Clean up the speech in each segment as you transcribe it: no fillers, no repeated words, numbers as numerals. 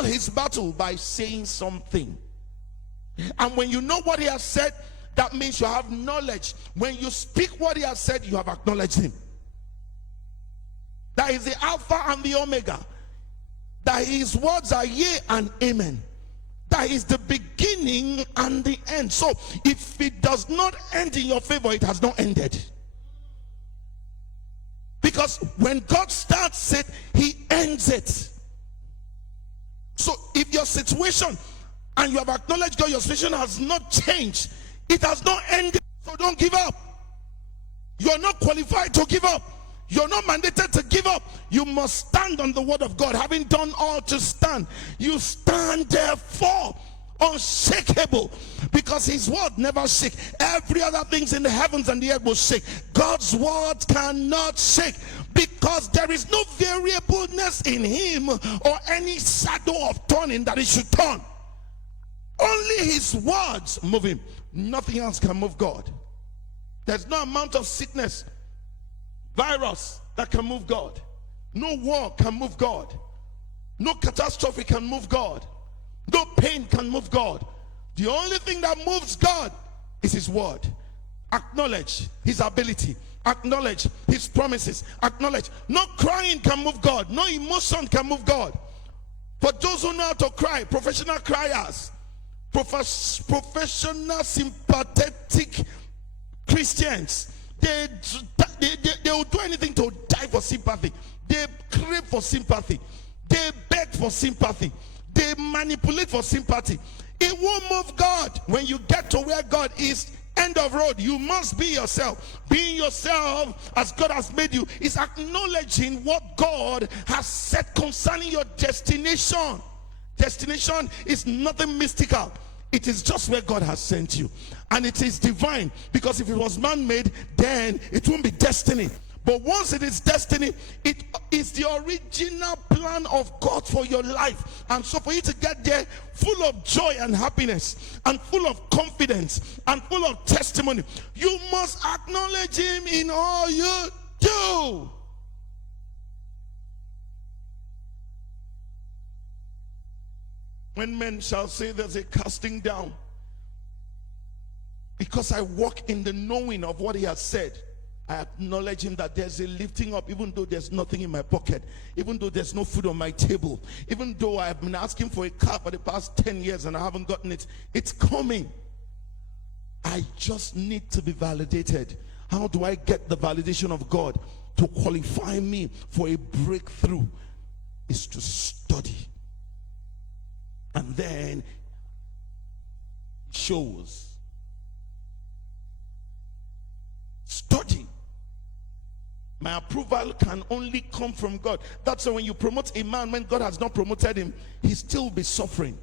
call his battle by saying something. And when you know what he has said, that means you have knowledge. When you speak what he has said, you have acknowledged him. That is the Alpha and the Omega. That his words are yea and amen. That is the beginning and the end. So if it does not end in your favor, it has not ended. Because when God starts it, he ends it. So if your situation, and you have acknowledged God, your situation has not changed, it has not ended. So don't give up. You're not qualified to give up. You're not mandated to give up. You must stand on the word of God. Having done all to stand, you stand therefore unshakable, because his word never shake. Every other things in the heavens and the earth will shake. God's word cannot shake, because there is no variableness in him or any shadow of turning that it should turn. Only his words move him. Nothing else can move God. There's no amount of sickness, virus that can move God. No war can move God. No catastrophe can move God. No pain can move God. The only thing that moves God is his word. Acknowledge his ability. Acknowledge his promises. Acknowledge. No crying can move God. No emotion can move God. For those who know how to cry, professional criers, professional sympathetic Christians, they will do anything to die for sympathy. They crave for sympathy. They beg for sympathy. They manipulate for sympathy. It won't move God. When you get to where God is, end of road. You must be yourself. Being yourself as God has made you is acknowledging what God has said concerning your destination. Destination is nothing mystical. It is just where God has sent you. And it is divine. Because if it was man-made, then it won't be destiny. But once it is destiny, it is the original plan of God for your life. And so for you to get there full of joy and happiness, and full of confidence, and full of testimony, you must acknowledge him in all you do. When men shall say there's a casting down, because I walk in the knowing of what he has said, I acknowledge him that there's a lifting up, even though there's nothing in my pocket, even though there's no food on my table, even though I've been asking for a car for the past 10 years and I haven't gotten it. It's coming. I just need to be validated. How do I get the validation of God to qualify me for a breakthrough? Is to study. And then shows. Study. My approval can only come from God. That's why when you promote a man, when God has not promoted him, he still be suffering.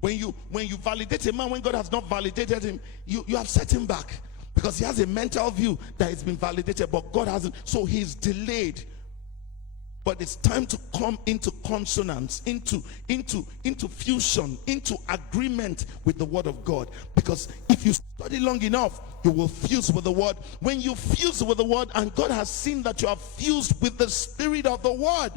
When you validate a man, when God has not validated him, you have set him back, because he has a mental view that it's been validated, but God hasn't. So he's delayed. But it's time to come into consonance, into fusion, into agreement with the word of God. Because if you study long enough, you will fuse with the word. When you fuse with the word, and God has seen that you are fused with the spirit of the word,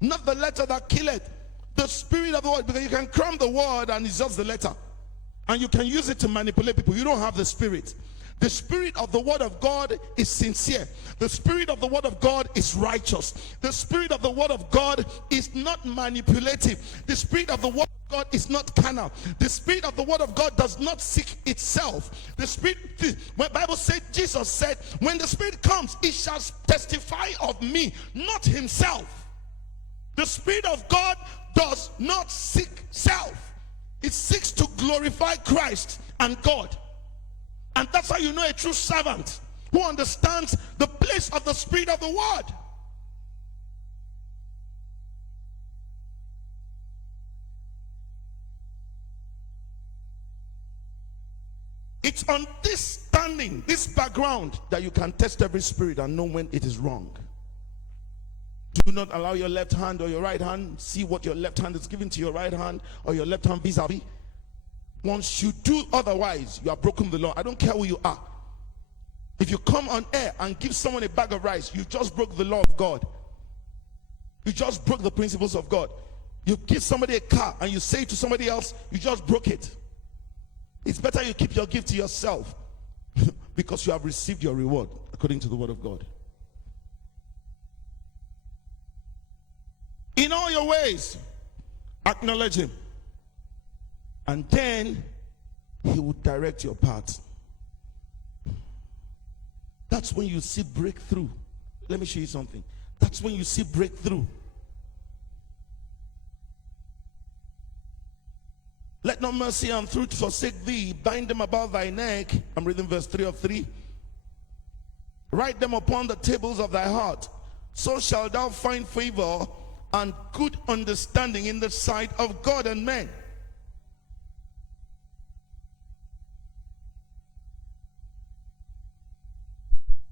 not the letter that killeth, the spirit of the word. Because you can cram the word and it's just the letter, and you can use it to manipulate people. You don't have the spirit. The spirit of the word of God is sincere. The spirit of the word of God is righteous. The spirit of the word of God is not manipulative. The spirit of the word of God is not carnal. The spirit of the word of God does not seek itself. The spirit, when the Bible said, Jesus said, when the spirit comes, it shall testify of me, not himself. The spirit of God does not seek self. It seeks to glorify Christ and God. And that's how you know a true servant, who understands the place of the spirit of the word. It's on this standing, this background, that you can test every spirit and know when it is wrong. Do not allow your left hand or your right hand see what your left hand is giving to your right hand, or your left hand vis-a-vis. Once you do otherwise, you have broken the law. I don't care who you are. If you come on air and give someone a bag of rice, you just broke the law of God. You just broke the principles of God. You give somebody a car and you say to somebody else, you just broke it. It's better you keep your gift to yourself because you have received your reward according to the word of God. In all your ways, acknowledge him. And then he will direct your path. That's when you see breakthrough. Let me show you something. That's when you see breakthrough. Let no mercy and truth forsake thee. Bind them about thy neck. I'm reading verse 3 of 3. Write them upon the tables of thy heart. So shalt thou find favor and good understanding in the sight of God and men.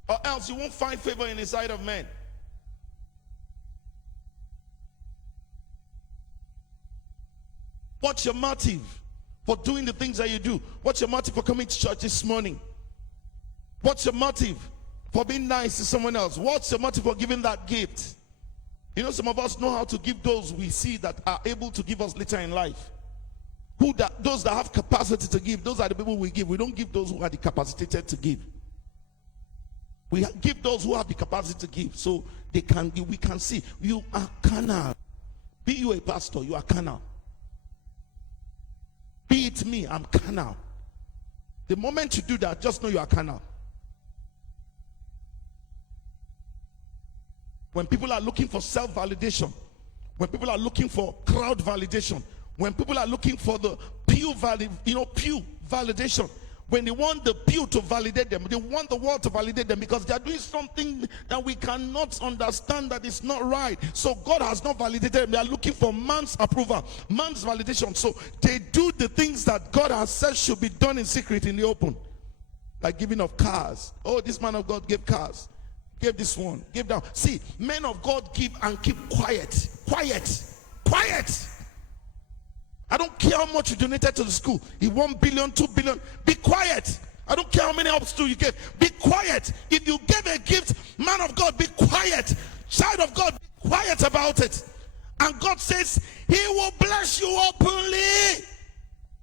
Or else you won't find favor in the sight of men. What's your motive for doing the things that you do? What's your motive for coming to church this morning? What's your motive for being nice to someone else? What's your motive for giving that gift? You know, some of us know how to give those we see that are able to give us later in life. Those that have capacity to give, those are the people we give. We don't give those who are incapacitated to give. We give those who have the capacity to give, so we can see you are carnal. Be you a pastor, you are carnal. Be it me, I'm carnal. The moment you do that, just know you are carnal. When people are looking for self-validation, when people are looking for crowd validation, when people are looking for the pew validation, when they want the pew to validate them, they want the world to validate them because they are doing something that we cannot understand, that is not right. So God has not validated them. They are looking for man's approval, man's validation. So they do the things that God has said should be done in secret, in the open. Like giving of cars. Oh, this man of God gave cars. Gave this one. Gave down. See, men of God give and keep quiet. Quiet. Quiet. I don't care how much you donated to the school. 1 billion, 2 billion. Be quiet. I don't care how many helps to you gave. Be quiet. If you gave a gift, man of God, be quiet. Child of God, be quiet about it. And God says he will bless you openly.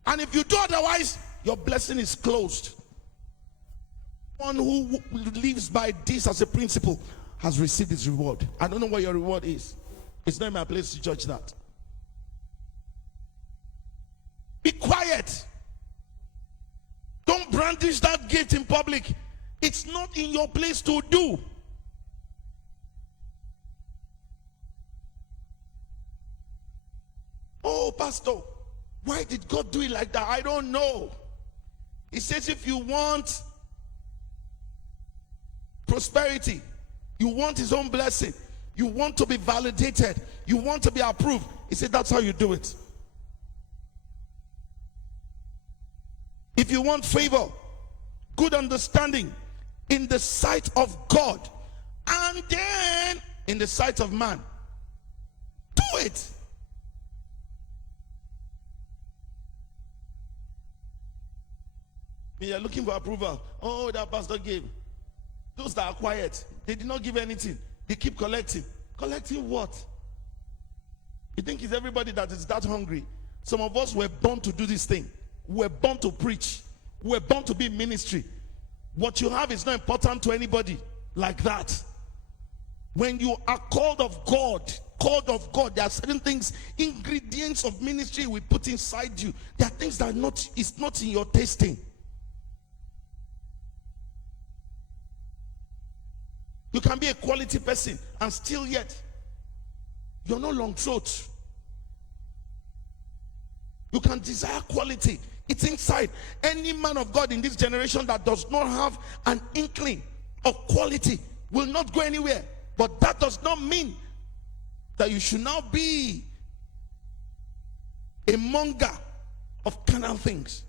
And if you do otherwise, your blessing is closed. One who lives by this as a principle has received his reward. I don't know what your reward is. It's not my place to judge that. Be quiet. Don't brandish that gift in public. It's not in your place to do. Oh, Pastor, why did God do it like that? I don't know. He says if you want prosperity, you want his own blessing, you want to be validated, you want to be approved, he said that's how you do it. If you want favor, good understanding in the sight of God, and then in the sight of man, do it. When you're looking for approval, oh, that pastor gave. Those that are quiet, they did not give anything. They keep collecting. Collecting what? You think it's everybody that is that hungry? Some of us were born to do this thing. We're born to preach. We're born to be in ministry. What you have is not important to anybody like that. When you are called of God, there are certain things, ingredients of ministry we put inside you. There are things that is not in your tasting. You can be a quality person and still yet you're no long throat. You can desire quality. It's inside. Any man of God in this generation that does not have an inkling of quality will not go anywhere. But that does not mean that you should now be a monger of carnal things.